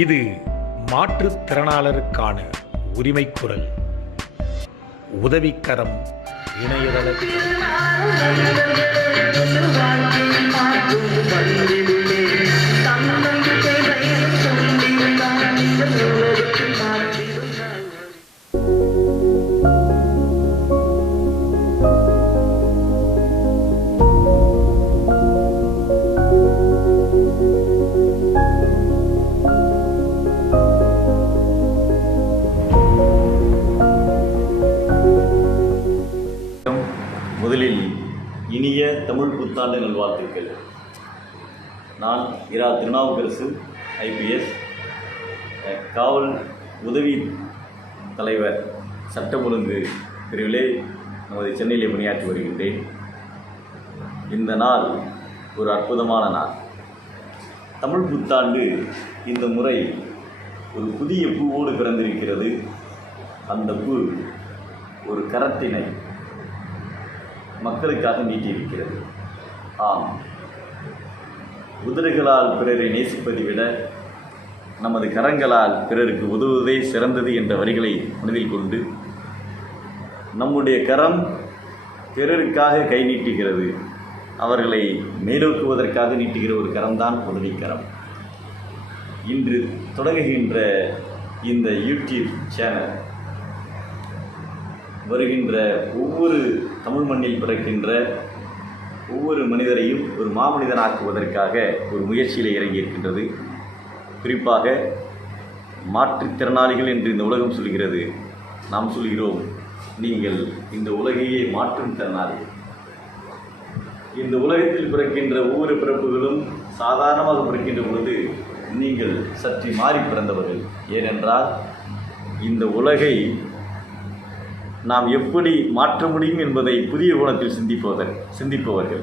இது மாற்றுத்திறனாளருக்கான உரிமைக்குரல். உதவிக்கரம் இணையதள முதலில் இனிய தமிழ் புத்தாண்டு நல்வாழ்த்துக்கள். நான் இரா திருநாவுக்கரசு IPS காவல் உதவி தலைவர் சட்டம் ஒழுங்கு பிரிவிலே நமது சென்னையிலே பணியாற்றி வருகின்றேன். இந்த நாள் ஒரு அற்புதமான நாள். தமிழ் புத்தாண்டு இந்த முறை ஒரு புதிய பூவோடு பிறந்திருக்கிறது. அந்த பூ ஒரு கரத்தினை மக்களுக்காக நீட்டியிருக்கிறது. ஆம், உதடுகளால் பிறரை நேசிப்பதை விட நமது கரங்களால் பிறருக்கு உதவுவதே சிறந்தது என்ற வரிகளை மனதில் கொண்டு நம்முடைய கரம் பிறருக்காக கை நீட்டுகிறது. அவர்களை மேலோக்குவதற்காக நீட்டுகிற ஒரு கரம்தான் உதவிக்கரம். இன்று தொடங்குகின்ற இந்த யூடியூப் சேனல் வருகின்ற ஒவ்வொரு தமிழ் மண்ணில் பிறக்கின்ற ஒவ்வொரு மனிதரையும் ஒரு மாமனிதனாக்குவதற்காக ஒரு முயற்சியில் இறங்கியிருக்கின்றது. குறிப்பாக மாற்றுத்திறனாளிகள் என்று இந்த உலகம் சொல்கிறது. நாம் சொல்கிறோம், நீங்கள் இந்த உலகையே மாற்றும் திறனாளிகள். இந்த உலகத்தில் பிறக்கின்ற ஒவ்வொரு பிறப்புகளும் சாதாரணமாக பிறக்கின்ற பொழுது நீங்கள் சற்று மாறி பிறந்தவர்கள். ஏனென்றால் இந்த உலகை நாம் எப்படி மாற்ற முடியும் என்பதை புதிய கோணத்தில் சிந்திப்பவர்கள்.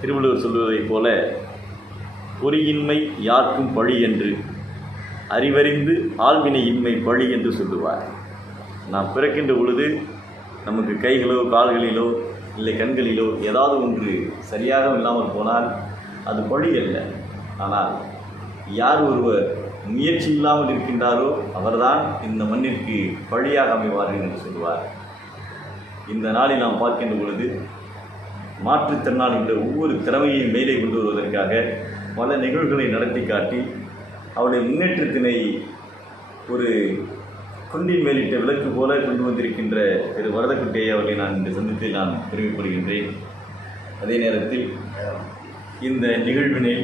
திருவள்ளுவர் சொல்வதைப் போல, பொறியின்மை யாருக்கும் பழி என்று, அறிவறிந்து ஆள்வினை இன்மை பழி என்று சொல்லுவார். நாம் பிறக்கின்ற பொழுது நமக்கு கைகளோ கால்களிலோ இல்லை கண்களிலோ ஏதாவது ஒன்று சரியாக இல்லாமல் போனால் அது பழி அல்ல. ஆனால் யார் ஒருவர் முயற்சி இல்லாமல் இருக்கின்றாரோ அவர்தான் இந்த மண்ணிற்கு பழியாக அமைவார்கள் என்று சொல்லுவார். இந்த நாளில் நாம் பார்க்கின்ற பொழுது மாற்றுத்திறனாளிகளுடைய ஒவ்வொரு திறமையையும் மேலே கொண்டு வருவதற்காக பல நிகழ்வுகளை நடத்தி காட்டி அவருடைய முன்னேற்றத்தினை ஒரு கொண்டின் மேலிட்ட விளக்கு போல கொண்டு வந்திருக்கின்ற திரு வரதக்குட்டையை அவர்களை நான் இந்த சந்தித்தில் நான் பெருமைப்படுகின்றேன். அதே நேரத்தில் இந்த நிகழ்வினை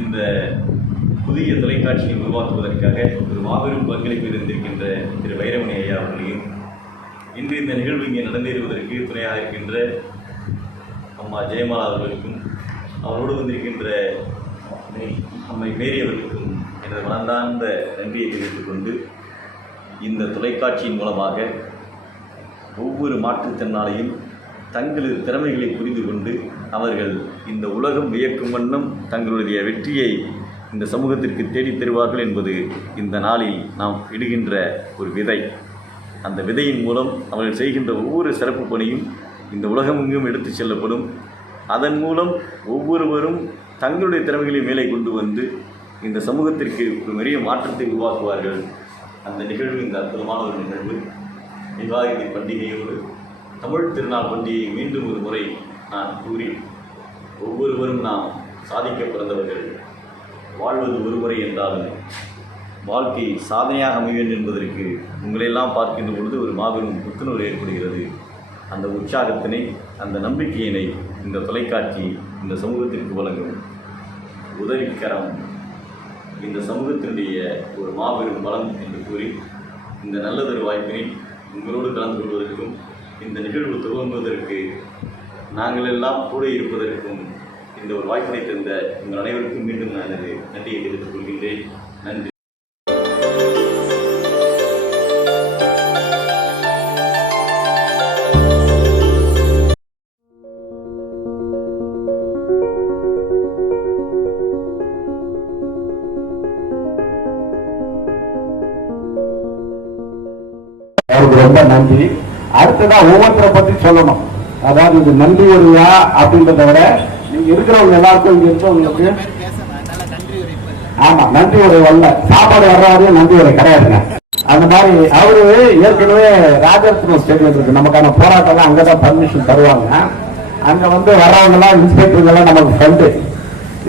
இந்த புதிய தொலைக்காட்சியை உருவாக்குவதற்காக ஒரு மாபெரும் பங்களிப்பு இருந்திருக்கின்ற திரு வைரமணி ஐயா அவர்களையும், இன்று இந்த நிகழ்வு இங்கே நடந்தேறுவதற்கு துணையாக இருக்கின்ற அம்மா ஜெயமாலா அவர்களுக்கும், அவரோடு வந்திருக்கின்ற அம்மை மேரி அவர்களுக்கும் எனது மனந்தார்ந்த நன்றியை தெரிவித்துக் கொண்டு, இந்த தொலைக்காட்சியின் மூலமாக ஒவ்வொரு மாற்றுத்திறனாளியும் தங்களது திறமைகளை புரிந்து கொண்டு அவர்கள் இந்த உலகம் வியக்கும் வண்ணம் தங்களுடைய வெற்றியை இந்த சமூகத்திற்கு தேடித் தருவார்கள் என்பது இந்த நாளில் நாம் இடுகின்ற ஒரு விதை. அந்த விதையின் மூலம் அவர்கள் செய்கின்ற ஒவ்வொரு சிறப்பு பணியும் இந்த உலகமெங்கும் எடுத்து செல்லப்படும். அதன் மூலம் ஒவ்வொருவரும் தங்களுடைய திறமைகளை மேலே கொண்டு வந்து இந்த சமூகத்திற்கு ஒரு பெரிய மாற்றத்தை உருவாக்குவார்கள். அந்த நிகழ்வு இந்த அற்புதமான ஒரு நிகழ்வு. தீபாவளி பண்டிகையோடு தமிழ் திருநாள் பண்டிகையை மீண்டும் ஒரு முறை நான் கூறி, ஒவ்வொருவரும் நாம் சாதிக்க பிறந்தவர்கள். வாழ்வது ஒரு முறை என்றாலும் வாழ்க்கை சாதனையாக அமைய வேண்டும் என்பதற்கு உங்களையெல்லாம் பார்க்கின்ற பொழுது ஒரு மாபெரும் புத்துணர்வு ஏற்படுகிறது. அந்த உற்சாகத்தினை, அந்த நம்பிக்கையினை இந்த தொலைக்காட்சி இந்த சமூகத்திற்கு வழங்கும். உதவிக்கரம் இந்த சமூகத்தினுடைய ஒரு மாபெரும் பலம் என்று கூறி, இந்த நல்லதொரு வாய்ப்பினை உங்களோடு கலந்து கொள்வதற்கும் இந்த நிகழ்வு துவங்குவதற்கு நாங்கள் எல்லாம் கூட இருப்பதற்கும் இந்த ஒரு வாய்ப்பினை தந்த உங்கள் அனைவருக்கும் மீண்டும் நான் நன்றியை தெரிவித்துக் கொள்கின்றேன். நன்றி. அவருக்கு ரொம்ப நன்றி. அடுத்ததா ஒவ்வொருத்தரை பற்றி சொல்லணும். அதாவது இது நன்றி ஒரு விழா அப்படின்றத விட நீங்க இருக்கிறவங்க எல்லாருக்கும் இங்க இருக்கவங்களுக்கு ஆமா, நன்றி உரை வரல, சாப்பாடு வர்ற வரையும் நன்றி உரை கிடையாதுங்க. அந்த மாதிரி அவரு ஏற்கனவே ராஜரத்னம் ஸ்டேடியம் இருக்கு, நமக்கான போராட்டம் அங்கதான் பர்மிஷன் தருவாங்க. அங்க வர்றவங்க எல்லாம் இன்ஸ்பெக்டர் எல்லாம் நமக்கு ஃப்ரெண்டு.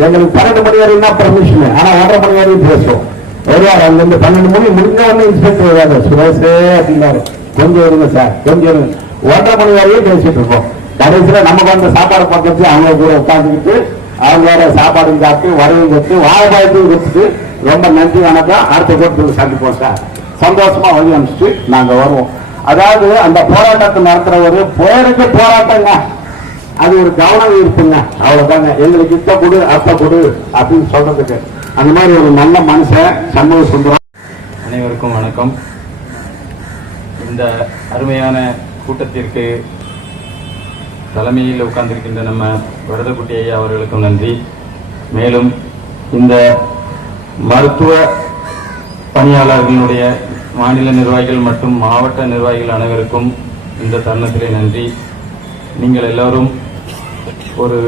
எங்களுக்கு 12 மணி வரையும் தான் பர்மிஷன், ஆனா 1:30 மணி வரையும் பேசுவோம். வருவார் அங்கிருந்து 12 மணி முடிஞ்ச உடனே இன்ஸ்பெக்டர் வருவாரு, சுரேஷே அப்படின்னாரு, கொஞ்சம் இருங்க சார், கொஞ்சம் இருங்க. 1:30 மணி வரையும் பேசிட்டு இருக்கோம். கடைசியில நமக்கு சாப்பாடு பக்கத்து அவங்க கூட உட்காந்துக்கிட்டு அவங்க வேற சாப்பாடு சாப்பிட்டு வரையும் கொடுத்து வாழைப்பாயத்தையும் கொடுத்துட்டு ரொம்ப நன்றி வணக்கம், அடுத்த கூட்டத்தில் சந்திப்போம் சார், சந்தோஷமா வழி அனுப்பிச்சுட்டு நாங்க வருவோம். அதாவது அந்த போராட்டத்தை நடத்துற ஒரு பேருக்கு போராட்டங்க, அது ஒரு கவனம் இருக்குங்க, அவ்வளவுதாங்க. எங்களுக்கு இத்த கொடு அத்த கொடு அப்படின்னு சொல்றதுக்கு அந்த மாதிரி ஒரு நல்ல மனுஷன் சண்முக சுந்தரம். அனைவருக்கும் வணக்கம். இந்த அருமையான கூட்டத்திற்கு தலைமையில் உட்கார்ந்திருக்கின்ற நம்ம வரதக்குட்டி ஐயா அவர்களுக்கும் நன்றி. மேலும் இந்த மருத்துவ பணியாளர்களுடைய மாநில நிர்வாகிகள் மற்றும் மாவட்ட நிர்வாகிகள் அனைவருக்கும் இந்த தருணத்திலே நன்றி. நீங்கள் எல்லோரும் ஒரு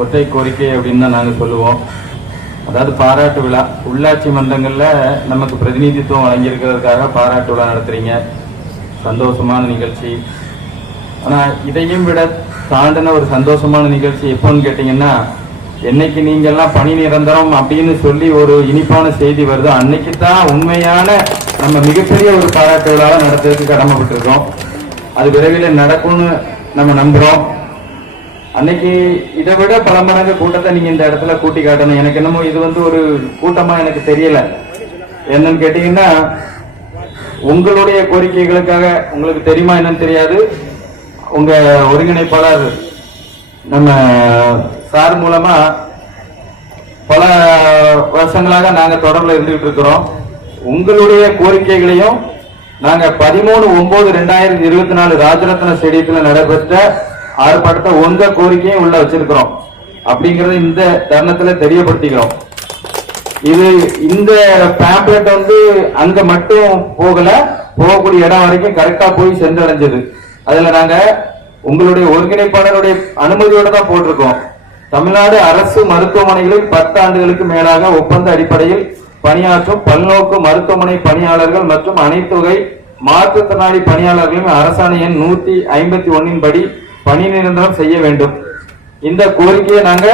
ஒற்றை கோரிக்கை அப்படின்னு தான் நாங்கள் சொல்லுவோம். அதாவது பாராட்டு விழா, உள்ளாட்சி மன்றங்களில் நமக்கு பிரதிநிதித்துவம் வழங்கியிருக்கிறதுக்காக பாராட்டு விழா நடத்துறீங்க, சந்தோஷமான நிகழ்ச்சி. ஆனால் இதையும் விட தாண்டின ஒரு சந்தோஷமான நிகழ்ச்சி எப்போன்னு கேட்டிங்கன்னா, என்னைக்கு நீங்கள்லாம் பணி நிரந்தரம் அப்படின்னு சொல்லி ஒரு இனிப்பான செய்தி வருதோ அன்னைக்கு தான் உண்மையான நம்ம மிகப்பெரிய ஒரு பாராட்டு விழாவை நடத்துறதுக்கு கடமைப்பட்டிருக்கோம். அது விரைவில் நடக்கும்னு நம்ம நம்புகிறோம். அன்னைக்கு இதை விட பல மடங்கு கூட்டத்தை நீங்க இந்த இடத்துல கூட்டி காட்டணும். எனக்கு என்னமோ இது ஒரு கூட்டமா எனக்கு தெரியல. என்னன்னு கேட்டீங்கன்னா, உங்களுடைய கோரிக்கைகளுக்காக உங்களுக்கு தெரியுமா என்னன்னு தெரியாது, உங்க ஒருங்கிணைப்பாளர் நம்ம சார் மூலமா பல வருஷங்களாக நாங்க தொடர்பில் இருந்துகிட்டு இருக்கிறோம். உங்களுடைய கோரிக்கைகளையும் நாங்க 13/9/2024 ராஜரத்ன ஸ்டேடியத்தில் நடைபெற்ற ஆர்ப்பாட்டத்தை உங்க கோரிக்கையும் உள்ள வச்சிருக்கிறோம் அப்படிங்கறத இந்த தருணத்துல தெரியப்படுத்திக்கிறோம். இது இந்த பேம்ப்லெட் அங்க மட்டும் போகல, போகக்கூடிய இடம் வரைக்கும் கரெக்டா போய் சென்றடைஞ்சது. அதுல நாங்க உங்களுடைய ஒருங்கிணைப்பாளருடைய அனுமதியோட தான் போட்டிருக்கோம். தமிழ்நாடு அரசு மருத்துவமனைகளில் 10 ஆண்டுகளுக்கு மேலாக ஒப்பந்த அடிப்படையில் பணியாற்றும் பல்நோக்கு மருத்துவமனை பணியாளர்கள் மற்றும் அனைத்து வகை மாற்றுத்திறனாளி பணியாளர்களும் அரசாணை எண் 151 படி பணி நிரந்தரம் செய்ய வேண்டும். இந்த கோரிக்கையை நாங்க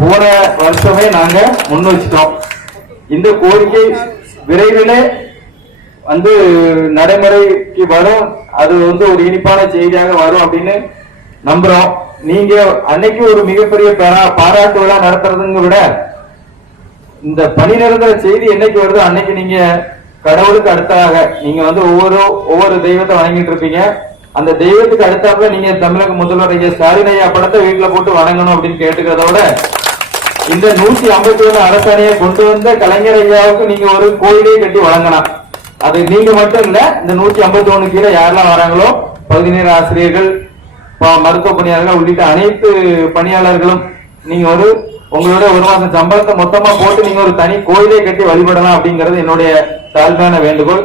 போன வருஷமே நாங்க முன் வச்சிட்டோம். இந்த கோரிக்கை விரைவிலே நடைமுறைக்கு வரும். அது ஒரு இனிப்பான செய்தியாக வரும் அப்படின்னு நம்புறோம். நீங்க அன்னைக்கு ஒரு மிகப்பெரிய பாராட்டு விழா நடத்துறதுங்க விட இந்த பணி நிரந்தர செய்தி என்னைக்கு வருதோ அன்னைக்கு நீங்க கடவுளுக்கு அடுத்தாக நீங்க ஒவ்வொரு தெய்வத்தை வணங்கிட்டு இருப்பீங்க. அந்த தெய்வத்துக்கு அடுத்தாப்புல நீங்க தமிழக முதல்வர் ஐயா ஸ்டாலின் ஐயா படத்தை வீட்டுல போட்டு வணங்கணும் அப்படின்னு கேட்டுக்கிறதோட, இந்த 151 அரசாணையை கொண்டு வந்த கலைஞர் ஐயாவுக்கு நீங்க ஒரு கோயிலே கட்டி வழங்கலாம். அது நீங்க மட்டும் இல்ல, இந்த 151 கீழே யாரெல்லாம் வராங்களோ பகுதி நேர ஆசிரியர்கள், மருத்துவ பணியாளர்கள் உள்ளிட்ட அனைத்து பணியாளர்களும் நீங்க உங்களோட ஒரு மாசம் சம்பளத்தை மொத்தமா போட்டு நீங்க ஒரு தனி கோயிலே கட்டி வழிபடலாம் அப்படிங்கிறது என்னுடைய தாழ்மையான வேண்டுகோள்.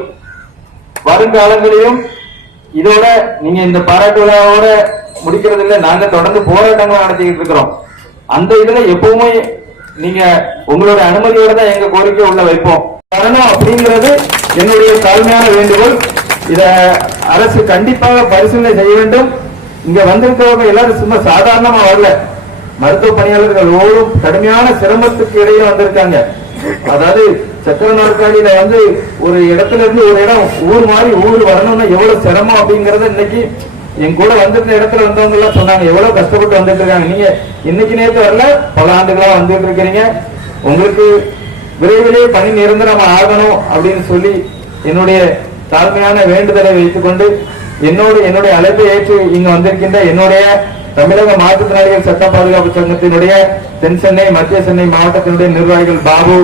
வருங்காலங்களிலும் இதோட நீங்க இந்த பாராட்டு விழாவோட முடிக்கிறது இல்ல, நாங்க தொடர்ந்து போராட்டங்கள் நடத்திக்கிட்டு இருக்கிறோம். அந்த இதுல எப்பவுமே நீங்க உங்களோட அனுமதியோட தான் எங்க கோரிக்கை உள்ள வைப்போம் வரணும் அப்படிங்கிறது என்னுடைய தாழ்மையான வேண்டுகோள். இத அரசு கண்டிப்பாக பரிசீலனை செய்ய வேண்டும். இங்க வந்திருக்கிறவங்க எல்லாரும் சும்மா சாதாரணமா வரல, மருத்துவ பணியாளர்கள் ஒவ்வொரு கடுமையான சிரமத்துக்கு இடையில வந்திருக்காங்க. அதாவது சக்கர நாற்காலியில ஒரு இடத்துல இருந்து ஒரு இடம் ஊர் மாதிரி ஊர் வரணும்னா எவ்வளவு சிரமம் அப்படிங்கறத இன்னைக்கு என் கூட வந்திருந்த இடத்துல வந்தவங்க எல்லாம் சொன்னாங்க, எவ்வளவு கஷ்டப்பட்டு வந்துட்டு இருக்காங்க. நீங்க இன்னைக்கு நேற்று வரல, பல ஆண்டுகளா வந்துட்டு இருக்கிறீங்க. உங்களுக்கு விரைவிலே பணி நிரந்தரம் ஆகணும் அப்படின்னு சொல்லி என்னுடைய தாழ்மையான வேண்டுதலை வைத்துக் கொண்டு என்னுடைய அழைப்பை ஏற்று இங்க வந்திருக்கின்ற என்னுடைய தமிழக மாற்றுத்திறனாளிகள் சட்ட பாதுகாப்பு சங்கத்தினுடைய தென் சென்னை மத்திய சென்னை மாவட்டத்தினுடைய நிர்வாகிகள் பாபு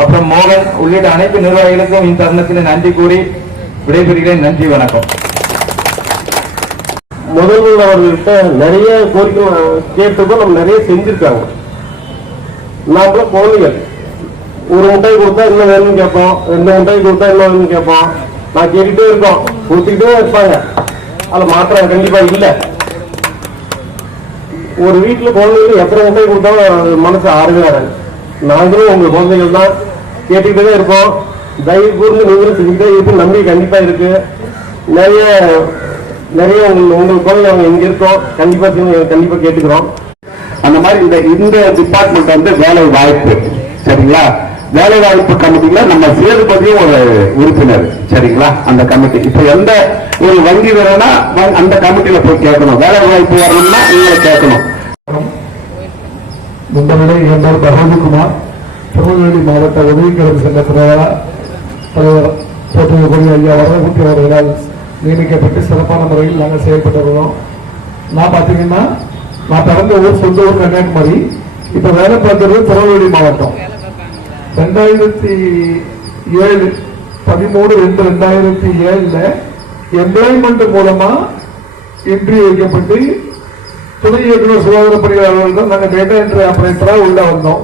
அப்புறம் மோகன் உள்ளிட்ட அனைத்து நிர்வாகிகளுக்கும் இந்த தருணத்தில் நன்றி கூறி விடைபெறுகிறேன். நன்றி, வணக்கம். முதல்வர் அவர்கள்ட்ட நிறைய கோரிக்கை கேட்டதும் நம்ம நிறைய செஞ்சிருக்காங்க. நாம குழந்தைகள் ஒரு முட்டாய் கொடுத்தா இன்னும் வேணும்னு கேட்போம், 2 முட்டாய் கொடுத்தா இன்னும் வேணும்னு கேட்போம். நான் கேட்டுட்டே இருக்கோம், கொடுத்துக்கிட்டே இருப்பாங்க. அதுல மாற்றம் கண்டிப்பா இல்லை. ஒரு வீட்டுல குழந்தைகள் எத்தனை முட்டாய் கொடுத்தாலும் மனசு ஆறுவே ஆறாது. நாங்களும் உங்க குழந்தைகள் தான், கேட்டுக்கிட்டே தான் இருக்கோம். தயவு கூர்ந்து நீங்களும் செஞ்சுக்கிட்டே இருக்கு. நம்பிக்கை கண்டிப்பா இருக்கு. நிறைய நிறைய உங்களுக்கு கோயில் அவங்க இங்க இருக்கோம். கண்டிப்பா கேட்டுக்கிறோம். அந்த மாதிரி இந்த டிபார்ட்மெண்ட் வந்து வேலை வாய்ப்பு, சரிங்களா? வேலை வாய்ப்பு கமிட்டியில நம்ம சேதுபதியும் ஒரு உறுப்பினர், சரிங்களா? அந்த கமிட்டி இப்ப எந்த ஒரு வங்கி வேணும்னா அந்த கமிட்டியில போய் கேட்கணும். வேலை வாய்ப்பு வரணும்னா நீங்க கேட்கணும். இந்த விலை என் பேர் பகவதிக்குமார், திருநெல்வேலி மாவட்ட உதவிக்கிழமை சங்க தலைவர் போற்றுக்கூடிய ஐயா வரகுட்டி அவர்களால் நியமிக்கப்பட்டு சிறப்பான முறையில் நாங்கள் செயல்பட்டு வருவோம். நான் பார்த்தீங்கன்னா நான் பிறந்த ஊர் சொந்த ஊர் கன்னியாகுமரி, இப்ப வேலை பார்க்கறது திருநெல்வேலி மாவட்டம். 2007 13/2/2007 எம்ப்ளாய்மெண்ட் மூலமா இன்டர்வியூ வைக்கப்பட்டு துணை இயக்குநர் சுகாதார பணியாளர்கள் தான் நாங்கள் டேட்டா என்ட்ரி ஆபரேட்டரா உள்ள வந்தோம்.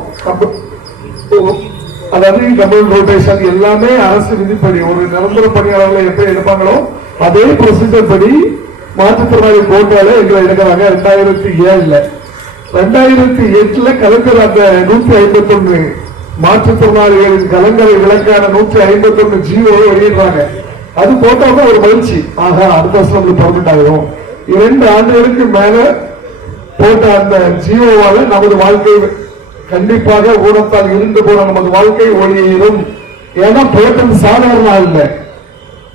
அதாவது கம்பெனி ரொட்டேஷன் எல்லாமே அரசு விதிப்படி ஒரு நிரந்தர பணியாளர்களை எப்படி எடுப்பாங்களோ அதே ப்ரொசீஜர் படி மாற்றுத்திறனாளி கோட்டால எங்களை எடுக்கிறாங்க. 2007 2008 கலெக்டர் அந்த 151 மாற்றுத்திறனாளிகளின் கலங்கரை விளக்கான 151 ஜிஓ வெளியிடுறாங்க. அது போட்டோம்னா ஒரு மகிழ்ச்சி, ஆகா அடுத்த வருஷம் நம்மளுக்கு பர்மனெண்ட் ஆகும். 2 ஆண்டுகளுக்கு மேல போட்ட அந்த ஜியோவால நமது வாழ்க்கை கண்டிப்பாக ஊனத்தால் இருந்து போன நமது வாழ்க்கை ஒளியிடும். ஏன்னா போட்டது சாதாரண அல்ல,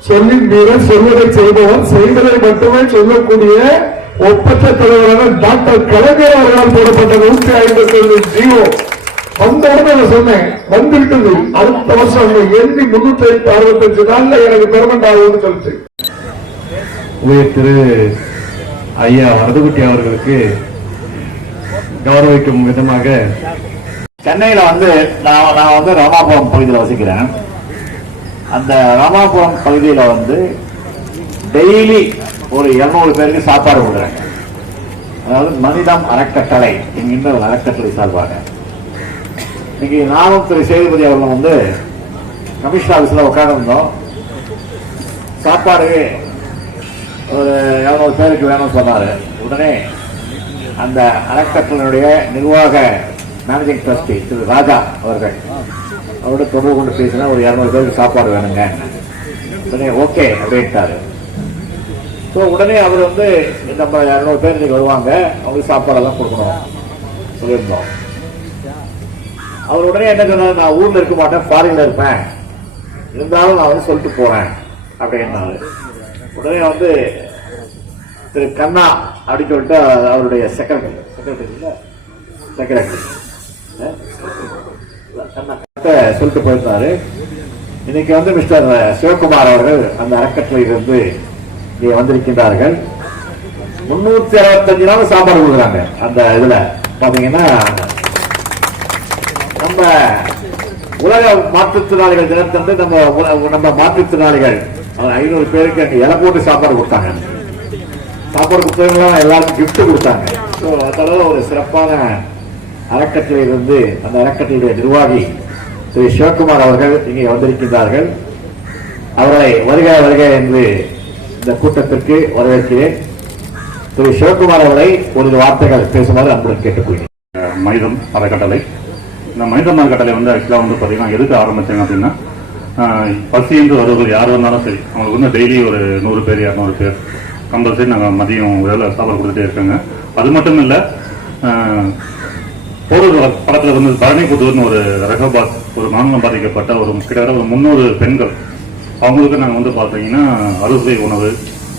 சொல்லின் வீரர் சொல்வதை செய்பவர், செய்வதை மட்டுமே சொல்லக்கூடிய ஒப்பற்ற தலைவரான டாக்டர் கலைஞர் அவர்களால் போடப்பட்ட 151 ஜியோ வந்தோட சொன்னேன், வந்துவிட்டது. அடுத்த வருஷம் எண்ணி 365 நாள்ல எனக்கு பெர்மனன்ட் ஆகும்னு சொல்லிட்டு திரு ஐயா வரதுகுட்டி அவர்களுக்கு கௌரவிக்கும் விதமாக சென்னையில வந்து நான் வந்து ராமாபுரம் பகுதியில் வசிக்கிறேன். அந்த ராமாபுரம் பகுதியில வந்து டெய்லி ஒரு 200 பேருக்கு சாப்பாடு கொடுக்குறேன். அதாவது மனிதம் அறக்கட்டளை என்கின்ற ஒரு அறக்கட்டளை சார்பாக இன்னைக்கு நானும் திரு சேதுபதி அவர்களும் வந்து கமிஷன் ஆபீஸ்ல உட்கார்ந்திருந்தோம். சாப்பாடு ஒரு 200 பேருக்கு வேணும்னு சொன்னாரு. உடனே அந்த அறக்கட்டளையுடைய நிர்வாக மேனேஜிங் ட்ரஸ்டி திரு ராஜா அவர்கள் அவரோட தொடர்பு கொண்டு பேசினா ஒரு 200 பேருக்கு சாப்பாடு வேணுங்க. உடனே ஓகே அப்படின்ட்டாரு. ஸோ உடனே அவர் வந்து நம்ம 200 பேர் இன்னைக்கு வருவாங்க, அவங்களுக்கு சாப்பாடெல்லாம் கொடுக்கணும் சொல்லியிருந்தோம். அவர் உடனே என்ன சொன்னார், நான் ஊர்ல இருக்க மாட்டேன், ஃபாரின்ல இருப்பேன், இருந்தாலும் நான் வந்து சொல்லிட்டு போறேன் அப்படின்னாரு. உடனே வந்து திரு கண்ணா அப்படின்னு சொல்லிட்டு அவருடைய செக்ரட்டரி சொல்லிட்டு போயிருந்தாரு. இன்னைக்கு வந்து மிஸ்டர் சிவகுமார் அவர்கள் அந்த அறக்கட்டளையிலிருந்து இங்கே வந்திருக்கின்றார்கள். 365 நாள் சாப்பாடு கொடுக்குறாங்க. அந்த இதுல பாத்தீங்கன்னா நம்ம உலக மாற்றுத்திறனாளிகள் தினத்தன்று நம்ம மாற்றுத்திறனாளிகள் 500 பேருக்கு அங்க இலை போட்டு சாப்பாடு கொடுத்தாங்க. சாப்பாடு கொடுத்தவங்க எல்லாருக்கும் கிஃப்ட் கொடுத்தாங்க. அதனால ஒரு சிறப்பான அறக்கட்டளையிலிருந்து அந்த அறக்கட்டளையுடைய நிர்வாகி திரு சிவகுமார் அவர்கள் இங்கே வந்திருக்கின்றார்கள். அவரை வருக வருக என்று இந்த கூட்டத்திற்கு வரவேற்கிறேன். திரு சிவகுமார் அவரை ஒரு வார்த்தைகள் பேசுமாறு அன்புடன் கேட்டுக்கொள்கிறேன். மனிதம் அறக்கட்டளை, இந்த மனிதம் அறக்கட்டளை வந்து ஆக்சுவலாக வந்து பார்த்தீங்கன்னா எதுக்கு ஆரம்பிச்சாங்க அப்படின்னா, பசி என்று வருவது யார் வந்தாலும் சரி அவங்களுக்கு வந்து டெய்லி ஒரு 100 பேர் 200 பேர் கம்பல்சரி நாங்கள் மதியம் வேலை சாப்பாடு கொடுத்துட்டே இருக்காங்க. அது மட்டும் இல்லை, போரூர் படத்தில் வந்து பரணி புதூர்னு ஒரு ரகபாத் ஒரு மாநிலம் பாதிக்கப்பட்ட ஒரு கிட்டத்தட்ட ஒரு 300 பெண்கள், அவங்களுக்கு நாங்கள் வந்து பார்த்தீங்கன்னா அறுசுவை உணவு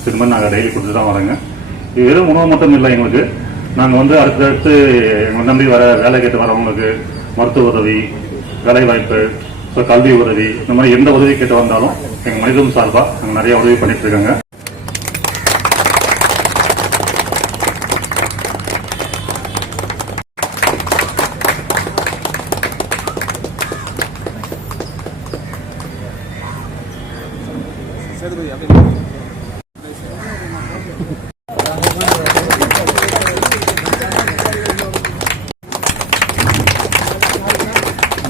இது மாதிரி நாங்கள் டெய்லி கொடுத்து தான் வரோங்க. இது வெறும் உணவு மட்டும் இல்லை, எங்களுக்கு நாங்கள் வந்து அடுத்தடுத்து எங்களை நம்பி வர வேலை கேட்டு வரவங்களுக்கு மருத்துவ உதவி, வேலை வாய்ப்பு, கல்வி உதவி, இந்த மாதிரி எந்த உதவி கேட்டு வந்தாலும் எங்கள் மனிதம் சார்பாக நாங்கள் நிறைய உதவி பண்ணிட்டு இருக்காங்க.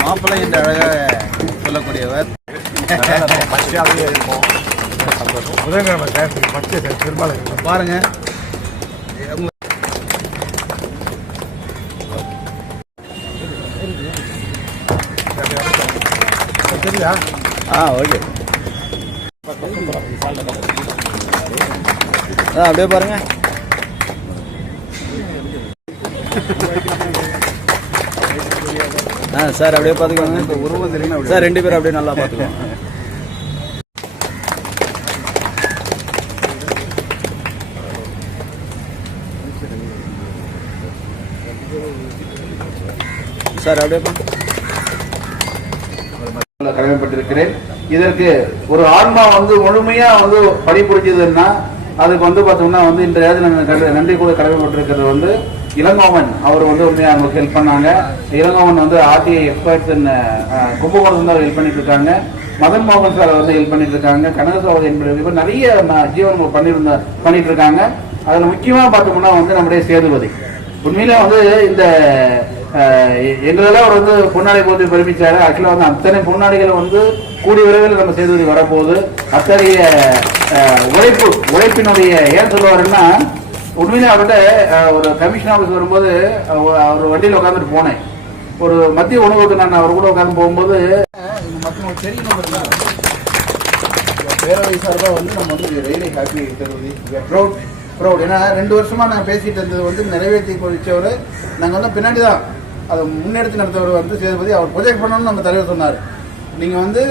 மாப்பிள்ளை என்று அழகாக சொல்லக்கூடியவர். பாருங்க, ஓகே. அப்படியே பாருங்க. சார் அப்படியே பார்த்துக்கோங்க சார், 2 பேரும் அப்படியே நல்லா பார்த்துக்கோங்க. சார் அப்படியே கடமைப்பட்டிருக்கிறேன். இதற்கு ஒரு ஆன்மா வந்து முழுமையா வந்து பணிபுரிஞ்சதுன்னா அதுக்கு வந்து பார்த்தோம்னா வந்து இன்றைய நன்றி கூட கடமைப்பட்டிருக்கிறது வந்து இளங்கோவன். அவர் வந்து உண்மையா நமக்கு ஹெல்ப் பண்ணாங்க. இளங்கோவன் வந்து ஆர்டிஐ எக்ஸ்பர்ட்ஸ் கும்பகோணம் தான் ஹெல்ப் பண்ணிட்டு இருக்காங்க. மதன் மோகன் சார் வந்து ஹெல்ப் பண்ணிட்டு இருக்காங்க. கனகசோதி என்பது நிறைய ஜீவன் பண்ணிட்டு இருக்காங்க. அதுல முக்கியமா பார்த்தோம்னா வந்து நம்முடைய சேதுபதி உண்மையில வந்து இந்த எங்களெல்லாம் அவர் வந்து பொன்னாடை போட்டு பெருமிச்சாரு. ஆக்சுவலா வந்து அத்தனை பொன்னாடிகள் வந்து கூடிய விரைவில் நம்ம சேதுபதி வரப்போகுது. அத்தகைய உழைப்பினுடைய ஏன் சொல்லுவாருன்னா, உண்மையிலே அவர்கிட்ட ஒரு கமிஷன் ஆஃபீஸ் வரும்போது அவர் வண்டியில் உட்காந்துட்டு போனேன். ஒரு மத்திய உணவுக்கு நான் அவர் கூட உட்காந்து போகும்போது மற்றவங்களுக்கு தெரியணும் பேரவை சார்பாக வந்து நம்ம வந்து ரயிலை ஹாப்பி சேதுபதி ப்ரௌட். ஏன்னா 2 வருஷமா நான் பேசிட்டு இருந்தது வந்து நிறைவேற்றி வச்சவர். நாங்கள் வந்து பின்னாடி தான் அதை முன்னெடுத்து நடத்தவர் வந்து சேதுபதி. அவர் ப்ரொஜெக்ட் பண்ணணும்னு நம்ம தலைவர் சொன்னார். நீங்கள் வந்து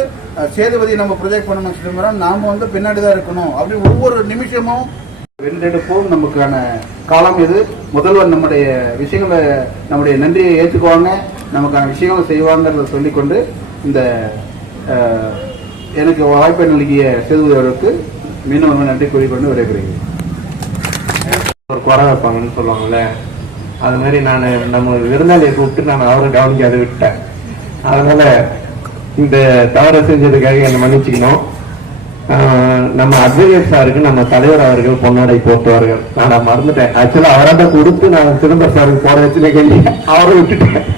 சேதுபதி நம்ம ப்ரொஜெக்ட் பண்ணணும் சொல்லுறோம், நாம் வந்து பின்னாடி தான் இருக்கணும். அப்படி ஒவ்வொரு நிமிஷமும் வென்றெடுப்போம். நமக்கான காலம் இது. முதல்வர் நம்முடைய விஷயங்களை நம்முடைய நன்றியை ஏற்றுக்குவாங்க, நமக்கான விஷயங்களை செய்வாங்கிறத சொல்லிக்கொண்டு இந்த எனக்கு வாய்ப்பை நல்கிய சேதுபதி அவருக்கு மீண்டும் ஒரு நன்றி கூறிக்கொண்டு விடைபெறுகிறேன். ஒரு குறை வைப்பாங்கன்னு சொல்லுவாங்கல்ல, அது மாதிரி நான் நம்ம விருந்தாளியை கூப்பிட்டு நான் அவரை கவனிக்காத விட்டேன். அதனால இந்த தவறை செஞ்சதுக்காக என்னை மன்னிச்சுக்கணும். நம்ம அட்வொகேட் சாருக்கு நம்ம தலைவர் அவர்கள் பொன்னாடை போட்டுவார்கள். நான் மறந்துட்டேன். ஆக்சுவலா அவராட்ட கொடுத்து நான் சிதம்பரம் சாருக்கு போட வச்சுன்னு கேள்வி அவரை விட்டுட்டேன்.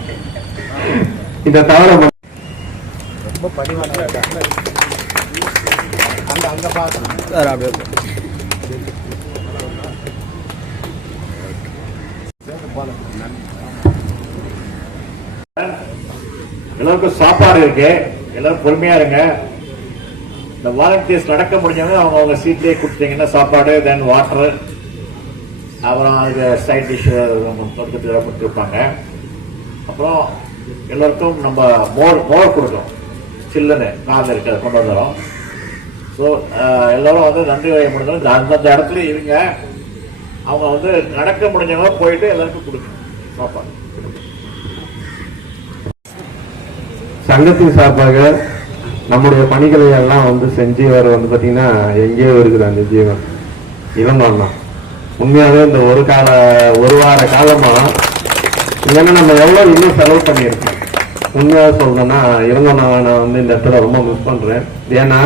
இந்த தவறை ரொம்ப பணிவான எல்லாருக்கும் சாப்பாடு இருக்கு, எல்லாரும் பொறுமையா இருங்க. இந்த வாலண்டியர்ஸ் நடக்க முடிஞ்சவங்க அவங்க சீட்லேயே கொடுத்தீங்கன்னா சாப்பாடு, தென் வாட்டர், அப்புறம் அதுக்கு சைட் டிஷ் கொடுத்துருப்பாங்க. அப்புறம் எல்லாருக்கும் நம்ம மோர் கொடுக்கணும், சில்லுன்னு காலில் இருக்க கொண்டு வந்துடும். ஸோ எல்லாரும் வந்து நன்றி வழங்க முடிஞ்சோம். அந்தந்த இடத்துல இருங்க. அவங்க வந்து நடக்க முடிஞ்சவங்க போயிட்டு எல்லாருக்கும் கொடுக்கணும் சாப்பாடு. சங்கத்தின் சார்பாக நம்முடைய பணிகளை எல்லாம் வந்து செஞ்சவர் வந்து பாத்தீங்கன்னா எங்கேயோ இருக்குது அந்த ஜீவன் இளங்கோவன் தான். உண்மையாகவே இந்த ஒரு வார காலமா இல்லைன்னா நம்ம எவ்வளவு இன்னும் செலவு பண்ணியிருக்கோம். உண்மையாக சொல்லணும்னா இளங்கோவனை நான் வந்து இந்த இடத்துல ரொம்ப மிஸ் பண்றேன். ஏன்னா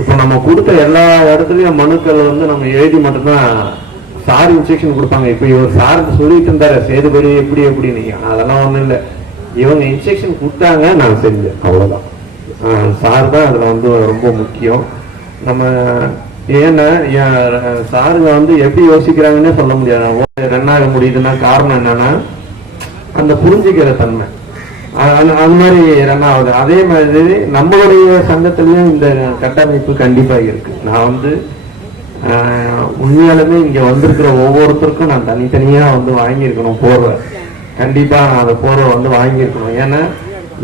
இப்போ நம்ம கொடுத்த எல்லா இடத்துலயும் மனுக்கள் வந்து நம்ம எழுதி மட்டும்தான் சார் இன்ஸ்ட்ரக்ஷன் கொடுப்பாங்க. இப்போ இவர் சாருக்கு சொல்லிட்டு இருந்தாரு சேதுபடி எப்படி நீங்க, அதெல்லாம் ஒண்ணும் இல்லை. இவங்க இன்ஸ்ட்ரக்ஷன் கொடுத்தாங்க, நான் செஞ்சேன், அவ்வளவுதான். சார் தான் அதுல வந்து ரொம்ப முக்கியம். நம்ம ஏன்னா சாருங்க வந்து எப்படி யோசிக்கிறாங்கன்னே சொல்ல முடியாது. ரன்னாக முடியுதுன்னா காரணம் என்னன்னா அந்த புரிஞ்சுக்கிற தன்மை அது மாதிரி ரன் ஆகுது. அதே மாதிரி நம்மளுடைய சங்கத்திலையும் இந்த கட்டமைப்பு கண்டிப்பா இருக்கு. நான் வந்து உண்மையாலுமே இங்க வந்திருக்கிற ஒவ்வொருத்தருக்கும் நான் தனித்தனியா வந்து வாங்கியிருக்கணும் போர்வை. கண்டிப்பா நான் அந்த போர்வை வந்து வாங்கியிருக்கணும். ஏன்னா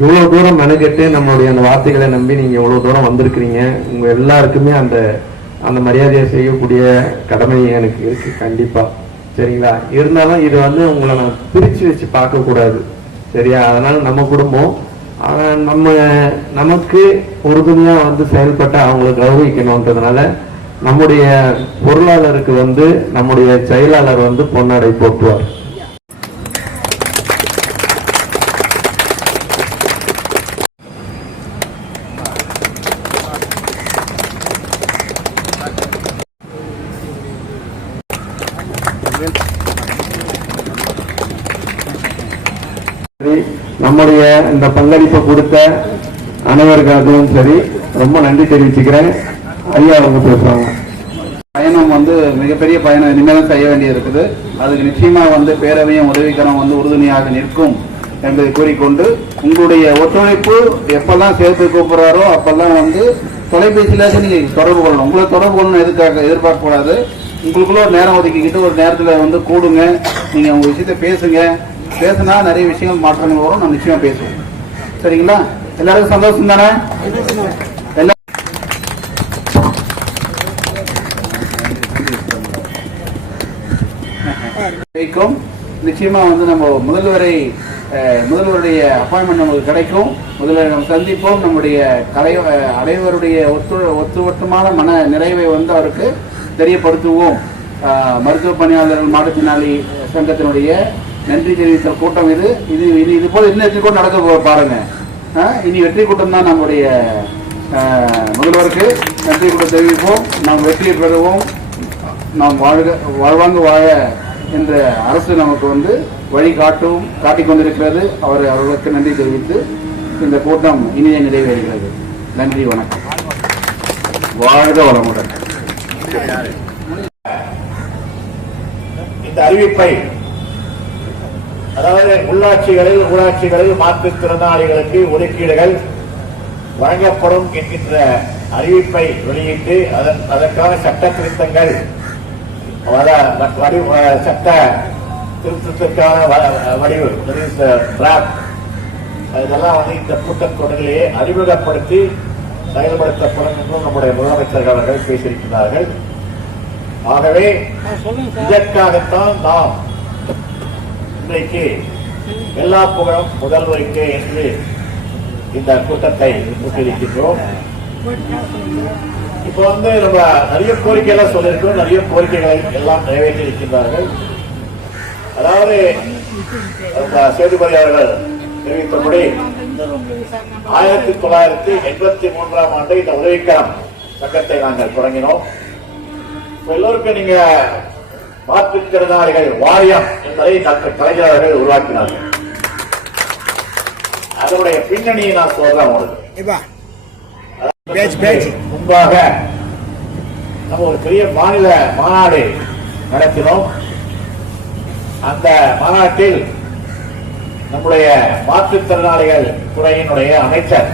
இவ்வளவு தூரம் மெனக்கெட்டு நம்மளுடைய அந்த வார்த்தைகளை நம்பி நீங்க இவ்வளவு தூரம் வந்திருக்கிறீங்க. உங்க எல்லாருக்குமே அந்த அந்த மரியாதையை செய்யக்கூடிய கடமை எனக்கு இருக்கு கண்டிப்பா. சரிங்களா? இருந்தாலும் இது வந்து உங்களை நான் பிரிச்சு வச்சு பார்க்க கூடாது. சரியா? அதனால நம்ம குடும்பம் நமக்கு உறுதுணையா வந்து செயல்பட்ட அவங்களை கௌரவிக்கணும்ன்றதுனால நம்முடைய பொருளாளருக்கு வந்து நம்முடைய செயலாளர் வந்து பொன்னாடை போட்டுவார். நம்முடைய இந்த பங்களிப்பை கொடுத்த அனைவருக்காகவும் சரி ரொம்ப நன்றி தெரிவிச்சுக்கிறேன். ஐயா அவங்க பேசுவாங்க. பயணம் வந்து மிகப்பெரிய பயணம் இனிமேலும் செய்ய வேண்டியது இருக்குது. அதுக்கு நிச்சயமா வந்து பேரவையும் உதவிக்கரம் வந்து உறுதுணையாக நிற்கும் என்பதை கூறிக்கொண்டு உங்களுடைய ஒத்துழைப்பு எப்பெல்லாம் சேர்த்து கூப்பிடுறாரோ அப்பெல்லாம் வந்து தொலைபேசியில நீங்க தொடர்பு கொள்ளணும். உங்களை தொடர்பு கொள்ளணும் எதிர்பார்க்க கூடாது. உங்களுக்குள்ள ஒரு நேரம் ஒதுக்கிக்கிட்டு ஒரு நேரத்தில் வந்து கூடுங்க, நீங்க உங்க விஷயத்த பேசுங்க. பேசினா நிறைய விஷயங்கள் மாற்றங்கள் வரும். நம்ம நிச்சயமா பேசுவோம். சரிங்களா? எல்லாருக்கும் சந்தோஷம் தானே? நிச்சயமா வந்து நம்ம முதல்வருடைய அப்பாயின்மெண்ட் நமக்கு கிடைக்கும். முதல்வர் நம்ம சந்திப்போம். நம்முடைய அனைவருடைய ஒட்டுமொத்தமான மன நிறைவை வந்து அவருக்கு தெரியப்படுத்துவோம். மருத்துவ பணியாளர்கள் மாற்றுத்திறனாளி சங்கத்தினுடைய நன்றி தெரிவித்தல் கூட்டம் இது போல இன்னும் வெற்றி கூட்டம் நடக்க பாருங்க. இனி வெற்றி கூட்டம் தான் நம்முடைய முதல்வருக்கு நன்றி கூட்டம் தெரிவிப்போம். நாம் வெற்றியை பெறுவோம். நாம் வாழ்வாங்கு வாழ என்ற அரசு நமக்கு வந்து வழி காட்டிக் கொண்டிருக்கிறது. அவர்களுக்கு நன்றி தெரிவித்து இந்த கூட்டம் இனிய நிறைவேறுகிறது. நன்றி, வணக்கம். வாழ்க வளமுடன். இந்த அறிவிப்பை, அதாவது ஊராட்சிகளில் மாற்றுத்திறனாளிகளுக்கு ஒதுக்கீடுகள் வழங்கப்படும் என்கின்ற அறிவிப்பை வெளியிட்டு அதற்கான சட்ட திருத்தங்கள், சட்ட திருத்தத்திற்கான வடிவு இதெல்லாம் வந்து இந்த கூட்டத்தொடரிலேயே அறிமுகப்படுத்தி செயல்படுத்தப்படும் என்றும் நம்முடைய முதலமைச்சர்கள் அவர்கள் பேசியிருக்கிறார்கள். ஆகவே இதற்காகத்தான் நாம் இன்றைக்கு எல்லா புகழும் முதல்வருக்கு என்று இந்த கூட்டத்தை கூட்டியிருக்கின்றோம். இப்ப வந்து நம்ம நிறைய கோரிக்கைகள் சொல்லியிருக்கோம். நிறைய கோரிக்கைகளை எல்லாம் நிறைவேற்றியிருக்கின்றார்கள். அதாவது சேதுபதி அவர்கள் தெரிவித்தபடி 1983ஆம் ஆண்டு இந்த உதவிக்கரம் சங்கத்தை நாங்கள் தொடங்கினோம். எல்லோருக்கும் நீங்க மாற்றுத்திறனாளிகள் வாரியம் என்பதை டாக்டர் கலைஞர் அவர்கள் உருவாக்கினார்கள். அதனுடைய பின்னணியை நான் சொல்றேன் உங்களுக்கு. முன்பாக நம்ம ஒரு பெரிய மாநில மாநாடு நடத்தினோம். அந்த மாநாட்டில் நம்முடைய மாற்றுத்திறனாளிகள் துறையினுடைய அமைச்சர்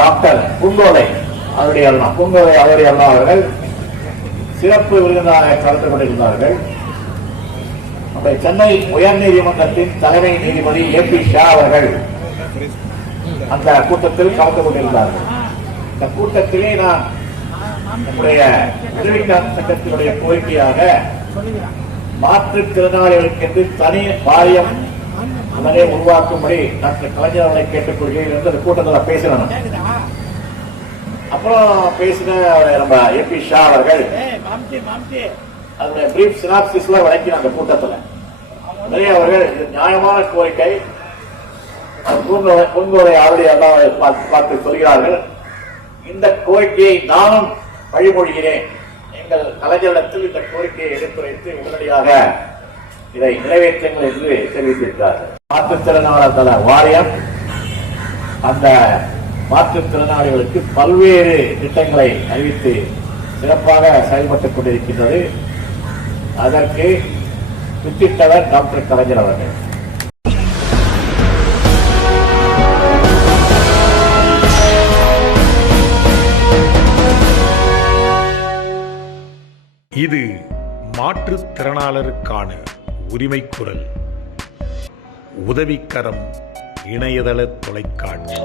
டாக்டர் பூங்கோதை அவர்கள் சிறப்பு விருந்தினராக கலந்து கொண்டிருந்தார்கள். நம்முடைய சென்னை உயர்நீதிமன்றத்தின் தலைமை நீதிபதி AP ஷா அவர்கள் அந்த கூட்டத்தில் கலந்து கொண்டிருந்தார்கள். இந்த கூட்டத்திலே நான் நம்முடைய உதவிக்கரம் சங்கத்தினுடைய கோரிக்கையாக மாற்றுத்திறனாளிகளுக்கு என்று தனி வாரியம் அதனை உருவாக்கும்படி டாக்டர் கலைஞர் அவர்களை கேட்டுக்கொள்கிறேன் என்று அந்த கூட்டத்தில் பேசினோம். அப்புறம் பேசின நம்ம AP ஷா அவர்கள் அதனுடைய பிரீஃப் சினாப்சிஸ்ல வழங்கின அந்த கூட்டத்தில் நிறைய அவர்கள் இது நியாயமான கோரிக்கை பூங்கோதை ஆளுடைய பார்த்து சொல்கிறார்கள். இந்த கோரிக்கையை நானும் வழிமொழிகிறேன். எங்கள் கலைஞரிடத்தில் இந்த கோரிக்கையை எடுத்துரைத்து உடனடியாக இதை நிறைவேற்றுங்கள் என்று தெரிவித்திருக்கிறார்கள். மாற்றுத்திறனாளர் வாரியம் அந்த மாற்றுத்திறனாளிகளுக்கு பல்வேறு திட்டங்களை அறிவித்து சிறப்பாக செயல்பட்டுக் கொண்டிருக்கின்றது. அதற்கு வித்திட்டவர் டாக்டர் கலைஞர் அவர்கள். இது மாற்றுத்திறனாளருக்கான உரிமை குரல். உதவிக்கரம் இணையதள தொலைக்காட்சி.